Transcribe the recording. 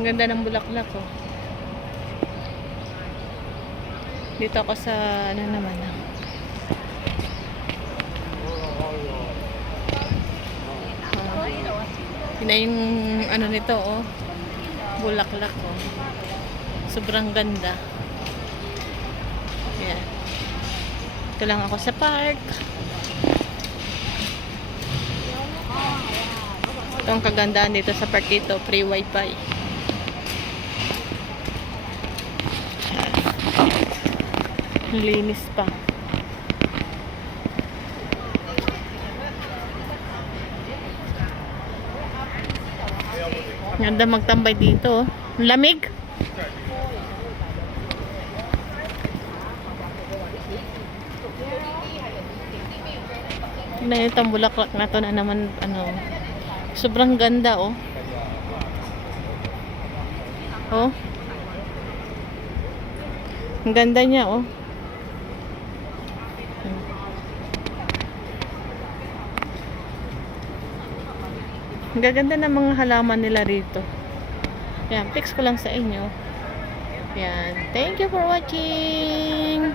Ang ganda ng bulaklak ko. Dito ako sa ano naman ah. Yun na yung ano nito oh. Bulaklak oh. Sobrang ganda. Yan. Ito lang ako sa park. Ito ang kagandaan dito sa park ito. Free wifi. Linis pa. Ganda magtambay dito. Lamig. Na itong bulaklak na to na naman ano. Sobrang ganda oh. Oh. Ang ganda niya oh. Ang gaganda ng mga halaman nila rito. Yan, fix ko lang sa inyo. Yan. Thank you for watching.